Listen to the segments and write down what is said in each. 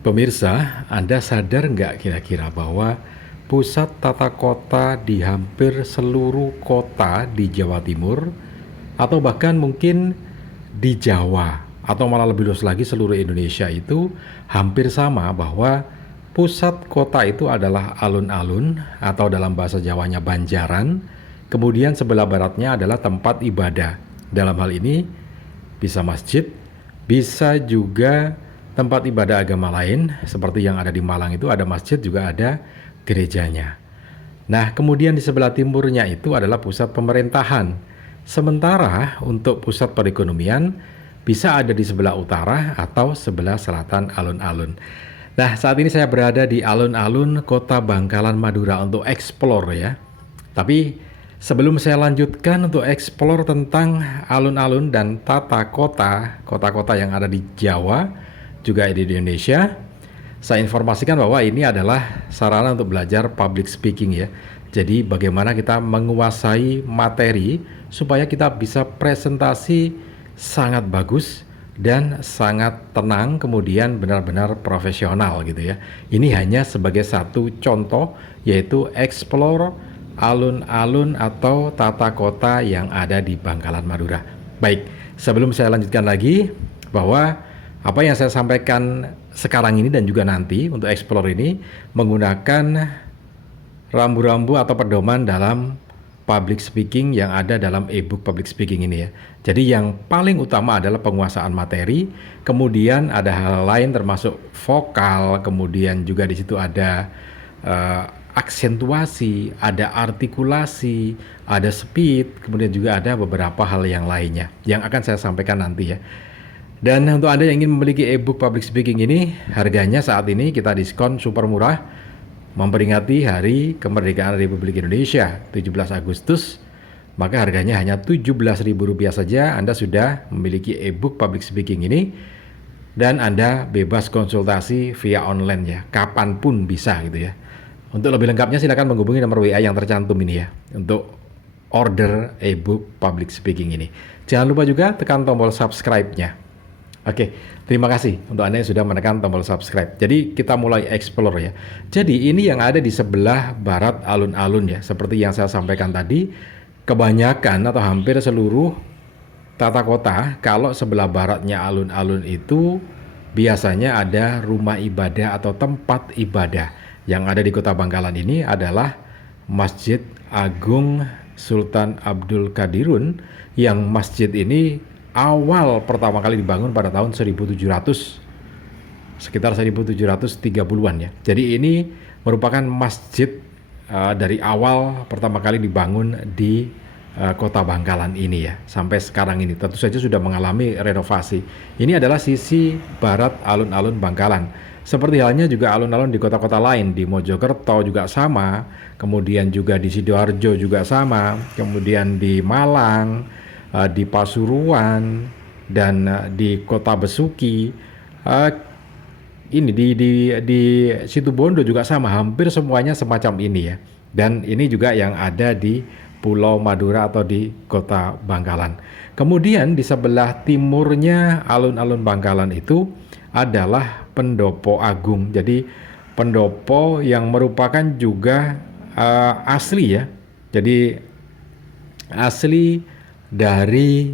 Pemirsa, Anda sadar nggak kira-kira bahwa pusat tata kota di hampir seluruh kota di Jawa Timur, atau bahkan mungkin di Jawa, atau malah lebih luas lagi seluruh Indonesia itu hampir sama bahwa pusat kota itu adalah alun-alun atau dalam bahasa Jawanya Banjaran, kemudian sebelah baratnya adalah tempat ibadah. Dalam hal ini bisa masjid, bisa juga tempat ibadah agama lain, seperti yang ada di Malang itu ada masjid juga ada gerejanya. Nah, kemudian di sebelah timurnya itu adalah pusat pemerintahan. Sementara untuk pusat perekonomian bisa ada di sebelah utara atau sebelah selatan alun-alun. Nah, saat ini saya berada di alun-alun Kota Bangkalan Madura untuk explore ya. Tapi sebelum saya lanjutkan untuk explore tentang alun-alun dan tata kota, kota-kota yang ada di Jawa, juga di Indonesia, saya informasikan bahwa ini adalah sarana untuk belajar public speaking ya. Jadi bagaimana kita menguasai materi supaya kita bisa presentasi sangat bagus dan sangat tenang, kemudian benar-benar profesional gitu ya. Ini hanya sebagai satu contoh, yaitu explore alun-alun atau tata kota yang ada di Bangkalan Madura. Baik, sebelum saya lanjutkan lagi, bahwa apa yang saya sampaikan sekarang ini dan juga nanti untuk explore ini menggunakan rambu-rambu atau pedoman dalam public speaking yang ada dalam e-book public speaking ini ya. Jadi yang paling utama adalah penguasaan materi, kemudian ada hal lain termasuk vokal, kemudian juga di situ ada aksentuasi, ada artikulasi, ada speed, kemudian juga ada beberapa hal yang lainnya yang akan saya sampaikan nanti ya. Dan untuk Anda yang ingin memiliki e-book public speaking ini, harganya saat ini kita diskon super murah memperingati Hari Kemerdekaan Republik Indonesia 17 Agustus, maka harganya hanya Rp17.000 saja. Anda sudah memiliki e-book public speaking ini dan Anda bebas konsultasi via online ya, kapanpun bisa gitu ya. Untuk lebih lengkapnya silakan menghubungi nomor WA yang tercantum ini ya untuk order e-book public speaking ini. Jangan lupa juga tekan tombol subscribe-nya. Oke, terima kasih untuk Anda yang sudah menekan tombol subscribe. Jadi kita mulai explore ya. Jadi ini yang ada di sebelah barat alun-alun ya. Seperti yang saya sampaikan tadi, kebanyakan atau hampir seluruh tata kota, kalau sebelah baratnya alun-alun itu biasanya ada rumah ibadah atau tempat ibadah. Yang ada di Kota Bangkalan ini adalah Masjid Agung Sultan Abdul Qadirun, yang masjid ini awal pertama kali dibangun pada tahun 1700, sekitar 1730-an ya. Jadi ini merupakan masjid dari awal pertama kali dibangun di Kota Bangkalan ini ya. Sampai sekarang ini tentu saja sudah mengalami renovasi. Ini adalah sisi barat alun-alun Bangkalan. Seperti halnya juga alun-alun di kota-kota lain, di Mojokerto juga sama, kemudian juga di Sidoarjo juga sama, kemudian di Malang, di Pasuruan, dan di Kota Besuki, ini di Situbondo juga sama, hampir semuanya semacam ini ya. Dan ini juga yang ada di Pulau Madura atau di Kota Bangkalan. Kemudian di sebelah timurnya alun-alun Bangkalan itu adalah Pendopo Agung. Jadi pendopo yang merupakan juga asli ya. Jadi asli dari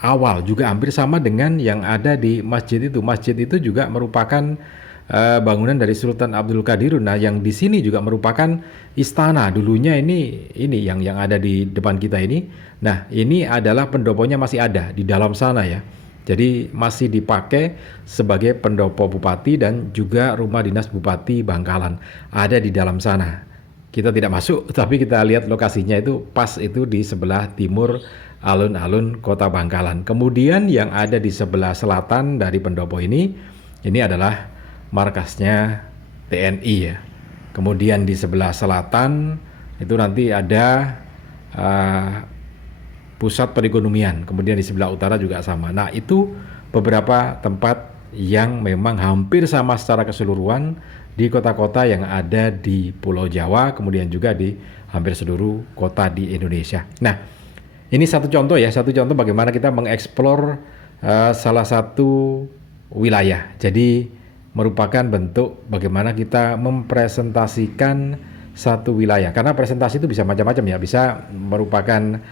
awal juga hampir sama dengan yang ada di masjid itu. Masjid itu juga merupakan bangunan dari Sultan Abdul Qadirun. Nah, yang di sini juga merupakan istana dulunya. Ini yang ada di depan kita ini. Nah, ini adalah pendoponya masih ada di dalam sana ya. Jadi masih dipakai sebagai pendopo bupati dan juga rumah dinas Bupati Bangkalan ada di dalam sana. Kita tidak masuk, tapi kita lihat lokasinya itu pas itu di sebelah timur alun-alun Kota Bangkalan. Kemudian yang ada di sebelah selatan dari pendopo ini adalah markasnya TNI ya. Kemudian di sebelah selatan itu nanti ada pusat perekonomian. Kemudian di sebelah utara juga sama. Nah, itu beberapa tempat yang memang hampir sama secara keseluruhan di kota-kota yang ada di Pulau Jawa, kemudian juga di hampir seluruh kota di Indonesia. Nah, ini satu contoh ya, satu contoh bagaimana kita mengeksplor salah satu wilayah. Jadi merupakan bentuk bagaimana kita mempresentasikan satu wilayah. Karena presentasi itu bisa macam-macam ya, bisa merupakan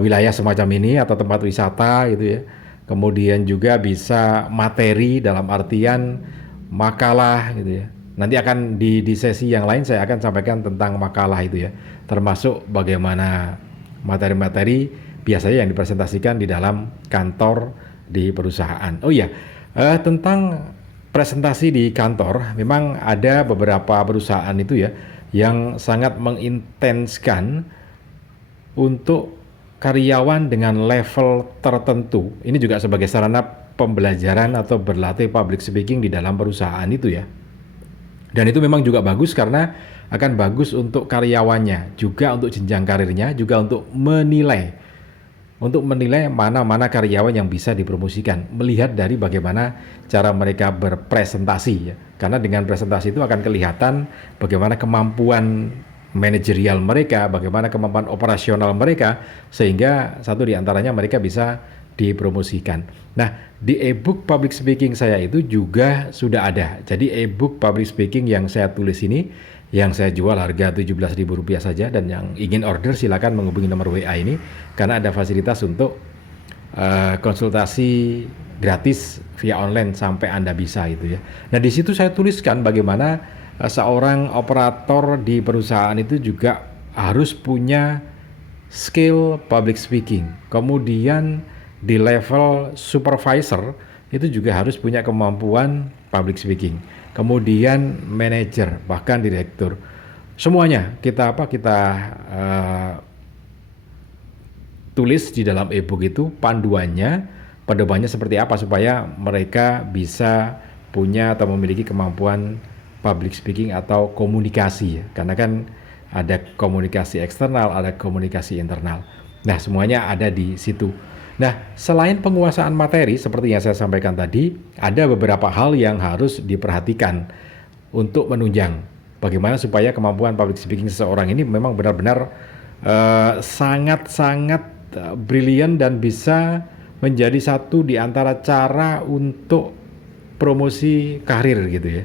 wilayah semacam ini atau tempat wisata gitu ya. Kemudian juga bisa materi dalam artian makalah gitu ya. Nanti akan di sesi yang lain saya akan sampaikan tentang makalah itu ya, termasuk bagaimana materi-materi biasanya yang dipresentasikan di dalam kantor di perusahaan. Oh iya, tentang presentasi di kantor, memang ada beberapa perusahaan itu ya yang sangat mengintenskan untuk karyawan dengan level tertentu. Ini juga sebagai sarana pembelajaran atau berlatih public speaking di dalam perusahaan itu ya. Dan itu memang juga bagus karena akan bagus untuk karyawannya, juga untuk jenjang karirnya, juga untuk menilai mana-mana karyawan yang bisa dipromosikan, melihat dari bagaimana cara mereka berpresentasi ya. Karena dengan presentasi itu akan kelihatan bagaimana kemampuan manajerial mereka, bagaimana kemampuan operasional mereka, sehingga satu di antaranya mereka bisa dipromosikan. Nah, di e-book public speaking saya itu juga sudah ada. Jadi e-book public speaking yang saya tulis ini, yang saya jual harga Rp17.000 saja, dan yang ingin order silakan menghubungi nomor WA ini karena ada fasilitas untuk konsultasi gratis via online sampai Anda bisa itu ya. Nah, di situ saya tuliskan bagaimana seorang operator di perusahaan itu juga harus punya skill public speaking. Kemudian di level supervisor itu juga harus punya kemampuan public speaking. Kemudian manajer, bahkan direktur. Semuanya kita tulis di dalam e-book itu panduannya seperti apa supaya mereka bisa punya atau memiliki kemampuan public speaking atau komunikasi ya. Karena kan ada komunikasi eksternal, ada komunikasi internal. Nah, semuanya ada di situ. Nah, selain penguasaan materi seperti yang saya sampaikan tadi, ada beberapa hal yang harus diperhatikan untuk menunjang bagaimana supaya kemampuan public speaking seseorang ini memang benar-benar sangat-sangat brilian dan bisa menjadi satu di antara cara untuk promosi karir gitu ya.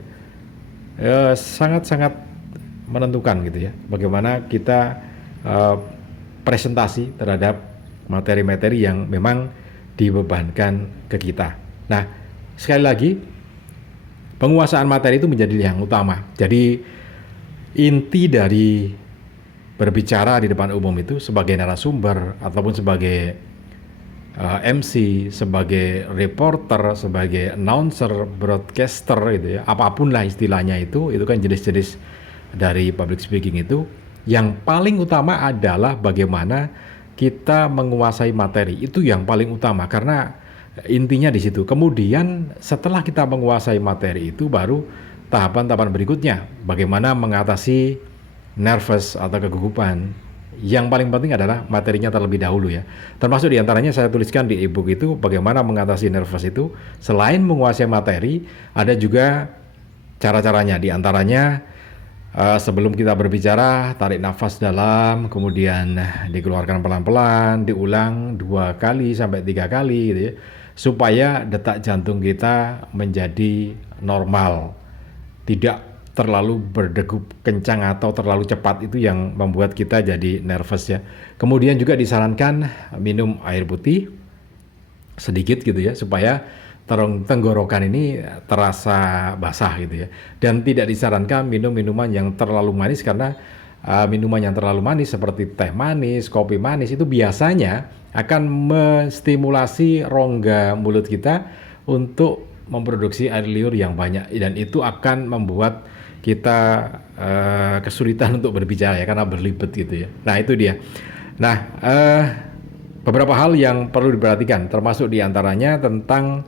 Sangat-sangat menentukan gitu ya, bagaimana kita presentasi terhadap materi-materi yang memang dibebankan ke kita. Nah, sekali lagi, penguasaan materi itu menjadi yang utama. Jadi inti dari berbicara di depan umum itu sebagai narasumber ataupun sebagai MC, sebagai reporter, sebagai announcer, broadcaster gitu ya, apapun lah istilahnya itu kan jenis-jenis dari public speaking itu. Yang paling utama adalah bagaimana kita menguasai materi, itu yang paling utama karena intinya di situ. Kemudian setelah kita menguasai materi itu baru tahapan-tahapan berikutnya, bagaimana mengatasi nervous atau kegugupan. Yang paling penting adalah materinya terlebih dahulu ya. Termasuk diantaranya saya tuliskan di e-book itu bagaimana mengatasi nervous itu. Selain menguasai materi, ada juga cara-caranya. Diantaranya sebelum kita berbicara, tarik nafas dalam, kemudian dikeluarkan pelan-pelan, diulang 2 kali sampai 3 kali gitu ya, supaya detak jantung kita menjadi normal, tidak terlalu berdegup kencang atau terlalu cepat. Itu yang membuat kita jadi nervous ya. Kemudian juga disarankan minum air putih sedikit gitu ya, supaya tenggorokan ini terasa basah gitu ya. Dan tidak disarankan minum minuman yang terlalu manis karena minuman yang terlalu manis seperti teh manis, kopi manis itu biasanya akan menstimulasi rongga mulut kita untuk memproduksi air liur yang banyak, dan itu akan membuat kita kesulitan untuk berbicara ya karena berlibet gitu ya. Nah, itu dia. Nah, beberapa hal yang perlu diperhatikan termasuk diantaranya tentang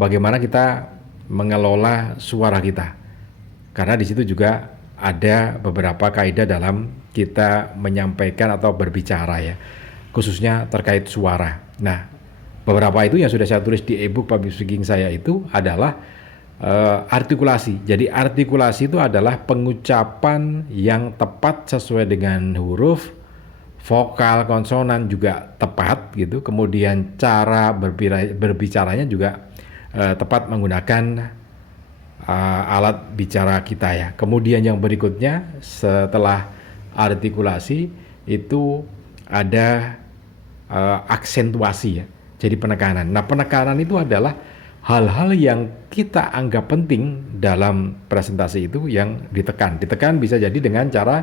bagaimana kita mengelola suara kita, karena di situ juga ada beberapa kaidah dalam kita menyampaikan atau berbicara ya, khususnya terkait suara. Nah, beberapa itu yang sudah saya tulis di e-book public speaking saya itu adalah artikulasi. Jadi artikulasi itu adalah pengucapan yang tepat sesuai dengan huruf, vokal, konsonan juga tepat gitu. Kemudian cara berbicaranya juga tepat menggunakan alat bicara kita ya. Kemudian yang berikutnya setelah artikulasi itu ada aksentuasi ya. Jadi penekanan. Nah, penekanan itu adalah hal-hal yang kita anggap penting dalam presentasi itu yang ditekan. Ditekan bisa jadi dengan cara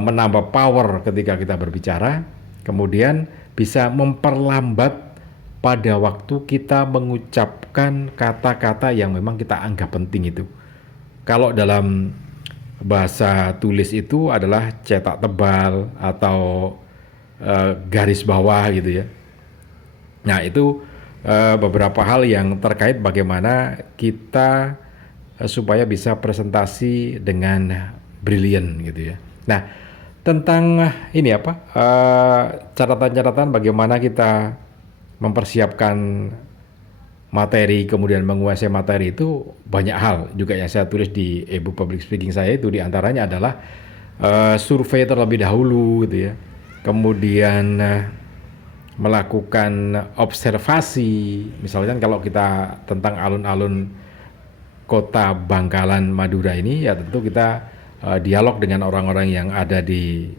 menambah power ketika kita berbicara, kemudian bisa memperlambat pada waktu kita mengucapkan kata-kata yang memang kita anggap penting itu. Kalau dalam bahasa tulis itu adalah cetak tebal atau garis bawah gitu ya. Nah, itu beberapa hal yang terkait bagaimana kita supaya bisa presentasi dengan brilian gitu ya. Nah, tentang ini catatan-catatan bagaimana kita mempersiapkan materi kemudian menguasai materi itu banyak hal juga yang saya tulis di e-book public speaking saya itu diantaranya adalah survei terlebih dahulu gitu ya. Kemudian melakukan observasi, misalnya kalau kita tentang alun-alun kota Bangkalan Madura ini ya tentu kita dialog dengan orang-orang yang ada di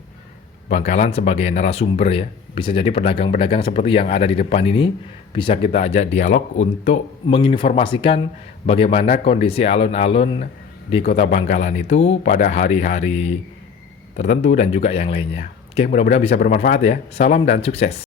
Bangkalan sebagai narasumber ya. Bisa jadi pedagang-pedagang seperti yang ada di depan ini bisa kita ajak dialog untuk menginformasikan bagaimana kondisi alun-alun di kota Bangkalan itu pada hari-hari tertentu dan juga yang lainnya. Oke, mudah-mudahan bisa bermanfaat ya. Salam dan sukses.